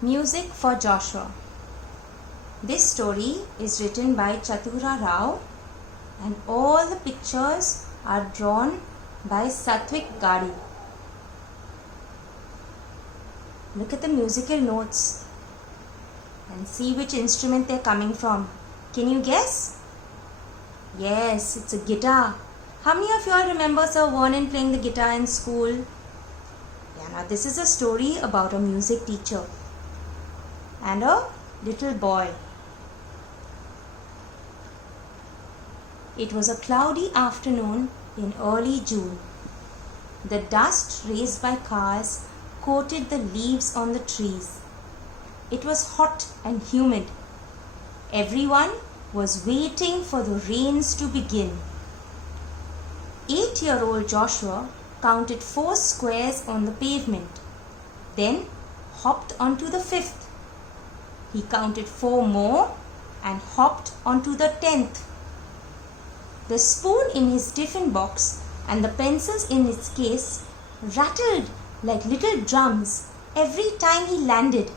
Music for Joshua. This story is written by Chatura Rao and all the pictures are drawn by Satvik Gadi. Look at the musical notes and see which instrument they are coming from. Can you guess? Yes, it's a guitar. How many of you all remember Sir Vernon playing the guitar in school? Yeah, now this is a story about a music teacher and a little boy. It was a cloudy afternoon in early June. The dust raised by cars coated the leaves on the trees. It was hot and humid. Everyone was waiting for the rains to begin. 8-year-old Joshua counted 4 squares on the pavement, then hopped onto the 5th. He counted 4 more and hopped onto the 10th. The spoon in his tiffin box and the pencils in his case rattled like little drums every time he landed.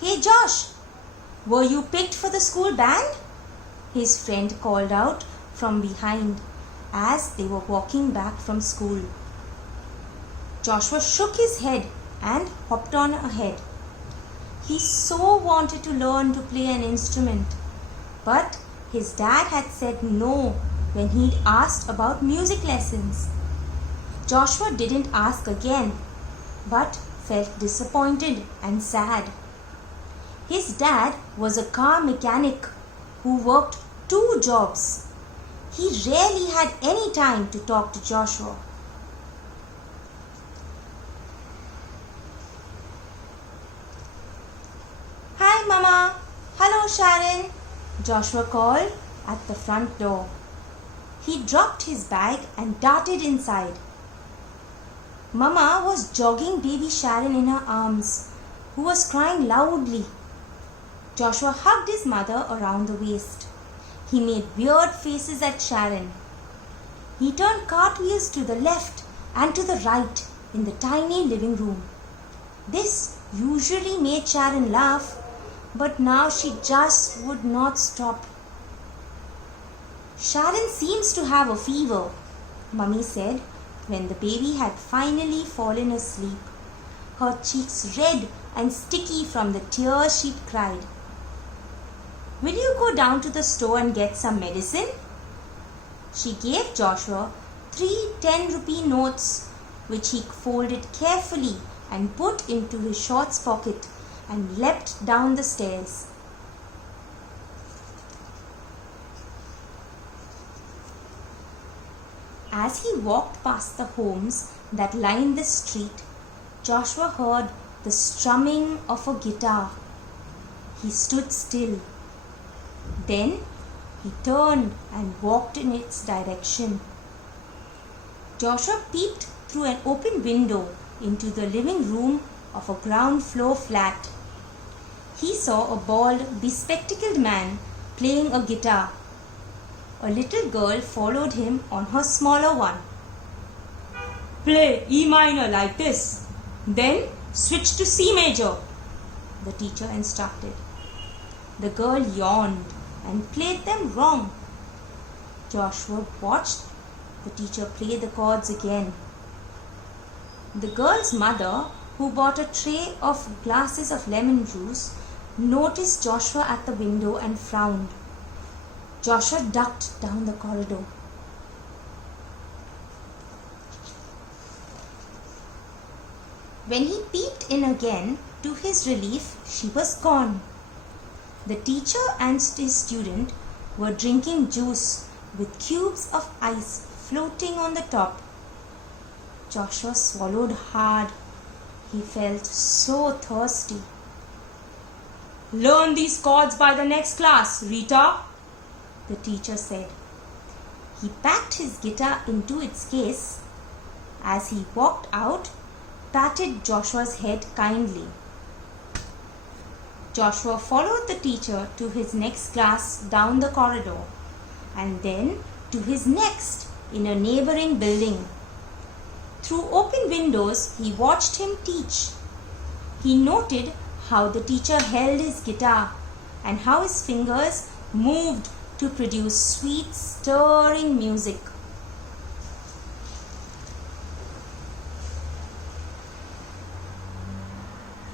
"Hey Josh, were you picked for the school band?" his friend called out from behind as they were walking back from school. Joshua shook his head and hopped on ahead. He so wanted to learn to play an instrument, but his dad had said no when he'd asked about music lessons. Joshua didn't ask again, but felt disappointed and sad. His dad was a car mechanic who worked 2 jobs. He rarely had any time to talk to Joshua. "Hi Mama, hello Sharon," Joshua called at the front door. He dropped his bag and darted inside. Mama was jogging baby Sharon in her arms, who was crying loudly. Joshua hugged his mother around the waist. He made weird faces at Sharon. He turned cartwheels to the left and to the right in the tiny living room. This usually made Sharon laugh, but now she just would not stop. "Sharon seems to have a fever," Mummy said when the baby had finally fallen asleep, her cheeks red and sticky from the tears she'd cried. "Will you go down to the store and get some medicine?" She gave Joshua 3 10-rupee notes, which he folded carefully and put into his shorts pocket and leapt down the stairs. As he walked past the homes that lined the street, Joshua heard the strumming of a guitar. He stood still. Then he turned and walked in its direction. Joshua peeped through an open window into the living room of a ground floor flat. He saw a bald, bespectacled man playing a guitar. A little girl followed him on her smaller one. "Play E minor like this, then switch to C major," the teacher instructed. The girl yawned and played them wrong. Joshua watched the teacher play the chords again. The girl's mother, who bought a tray of glasses of lemon juice, noticed Joshua at the window and frowned. Joshua ducked down the corridor. When he peeped in again, to his relief, she was gone. The teacher and his student were drinking juice with cubes of ice floating on the top. Joshua swallowed hard. He felt so thirsty. "Learn these chords by the next class, Rita," the teacher said. He packed his guitar into its case. As he walked out, patted Joshua's head kindly. Joshua followed the teacher to his next class down the corridor and then to his next in a neighboring building. Through open windows, he watched him teach. He noted how the teacher held his guitar and how his fingers moved to produce sweet, stirring music.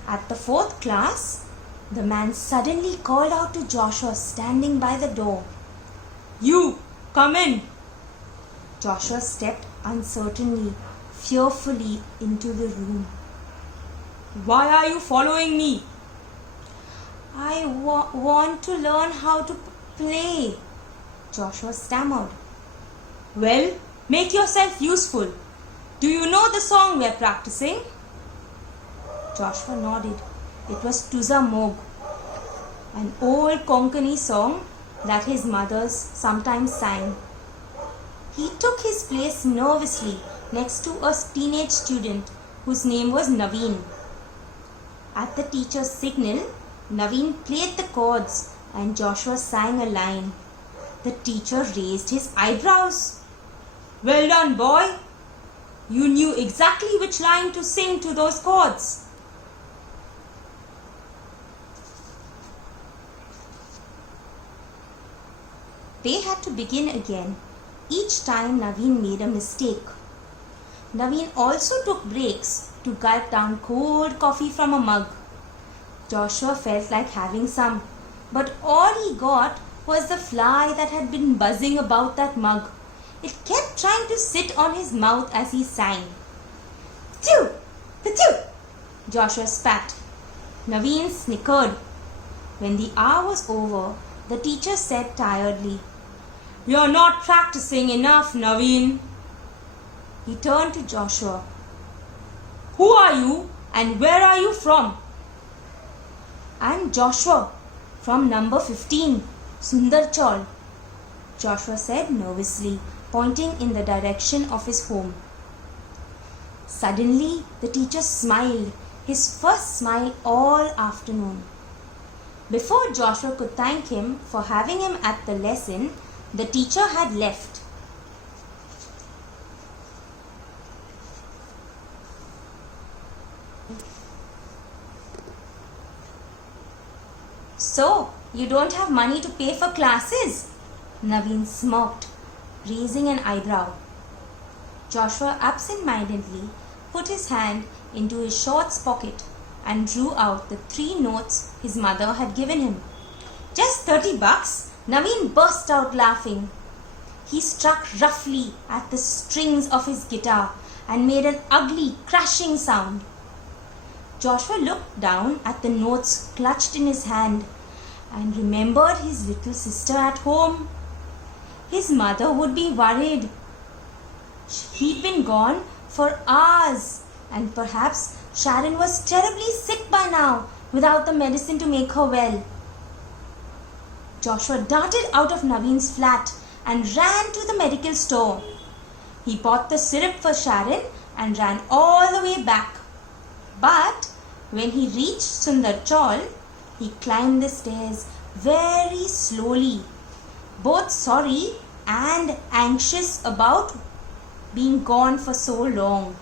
At the fourth class, the man suddenly called out to Joshua standing by the door. "You, come in!" Joshua stepped uncertainly, fearfully into the room. "Why are you following me?" "I want to learn how to play," Joshua stammered. "Well, make yourself useful. Do you know the song we're practicing?" Joshua nodded. It was Tuza Mog, an old Konkani song that his mothers sometimes sang. He took his place nervously next to a teenage student whose name was Naveen. At the teacher's signal, Naveen played the chords and Joshua sang a line. The teacher raised his eyebrows. "Well done, boy! You knew exactly which line to sing to those chords." They had to begin again. Each time Naveen made a mistake. Naveen also took breaks to gulp down cold coffee from a mug. Joshua felt like having some, but all he got was the fly that had been buzzing about that mug. It kept trying to sit on his mouth as he sang. "P'too! P'too!" Joshua spat. Naveen snickered. When the hour was over, the teacher said tiredly, "You're not practicing enough, Naveen." He turned to Joshua. "Who are you and where are you from?" "I'm Joshua from number 15, Sundarchal," Joshua said nervously, pointing in the direction of his home. Suddenly, the teacher smiled, his first smile all afternoon. Before Joshua could thank him for having him at the lesson, the teacher had left. "So, you don't have money to pay for classes?" Naveen smirked, raising an eyebrow. Joshua absent-mindedly put his hand into his shorts pocket and drew out the 3 notes his mother had given him. "Just $30? Naveen burst out laughing. He struck roughly at the strings of his guitar and made an ugly crashing sound. Joshua looked down at the notes clutched in his hand and remembered his little sister at home. His mother would be worried. He'd been gone for hours, and perhaps Sharon was terribly sick by now without the medicine to make her well. Joshua darted out of Naveen's flat and ran to the medical store. He bought the syrup for Sharon and ran all the way back. But when he reached Sundarchal, he climbed the stairs very slowly, both sorry and anxious about being gone for so long.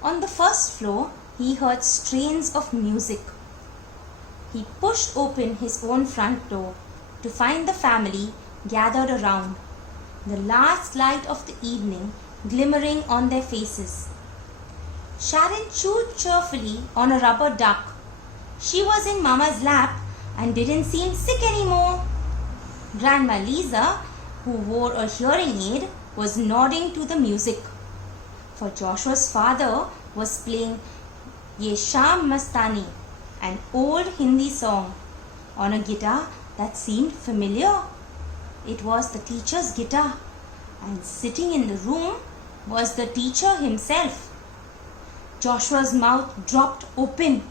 On the first floor, he heard strains of music. He pushed open his own front door to find the family gathered around, the last light of the evening glimmering on their faces. Sharon chewed cheerfully on a rubber duck. She was in Mama's lap and didn't seem sick anymore. Grandma Lisa, who wore a hearing aid, was nodding to the music. For Joshua's father was playing Ye Sham Mastani, an old Hindi song, on a guitar that seemed familiar. It was the teacher's guitar, and sitting in the room was the teacher himself. Joshua's mouth dropped open.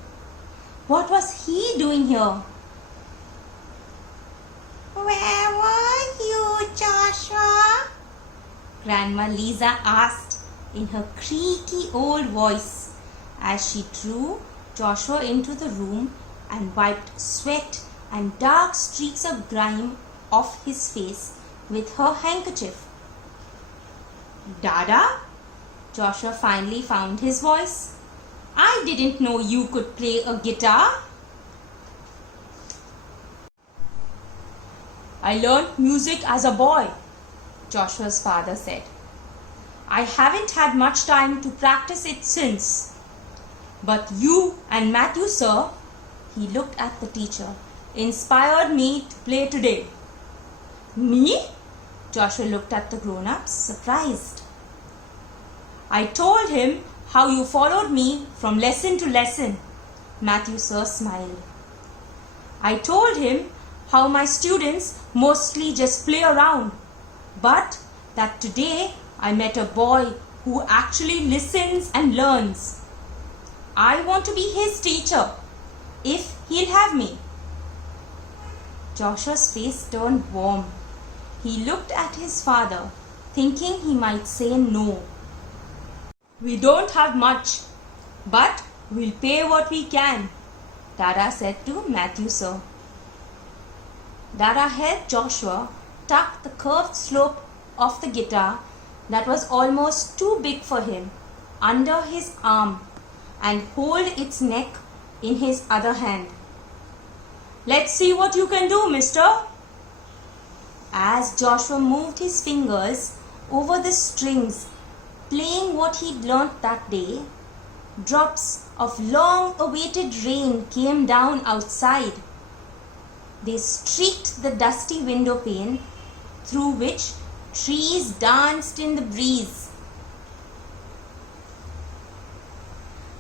What was he doing here? "Where were you, Joshua?" Grandma Lisa asked in her creaky old voice as she drew Joshua into the room and wiped sweat and dark streaks of grime off his face with her handkerchief. Dada? Joshua finally found his voice. I didn't know you could play a guitar. I learned music as a boy, Joshua's father said. I haven't had much time to practice it since. But you and Matthew, sir, he looked at the teacher, inspired me to play today. Me? Joshua looked at the grown-ups, surprised. I told him how you followed me from lesson to lesson, Matthew sir smiled. I told him how my students mostly just play around, but that today I met a boy who actually listens and learns. I want to be his teacher, if he'll have me. Joshua's face turned warm. He looked at his father, thinking he might say no. We don't have much, but we'll pay what we can, Dada said to Matthew sir. Dada helped Joshua tuck the curved slope of the guitar that was almost too big for him under his arm and hold its neck in his other hand. Let's see what you can do, mister. As Joshua moved his fingers over the strings, playing what he'd learnt that day, drops of long-awaited rain came down outside. They streaked the dusty window pane through which trees danced in the breeze.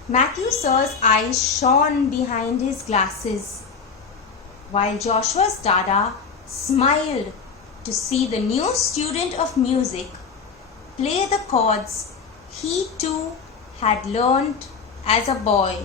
Matthew sir's eyes shone behind his glasses, while Joshua's Dada smiled to see the new student of music play the chords he too had learnt as a boy.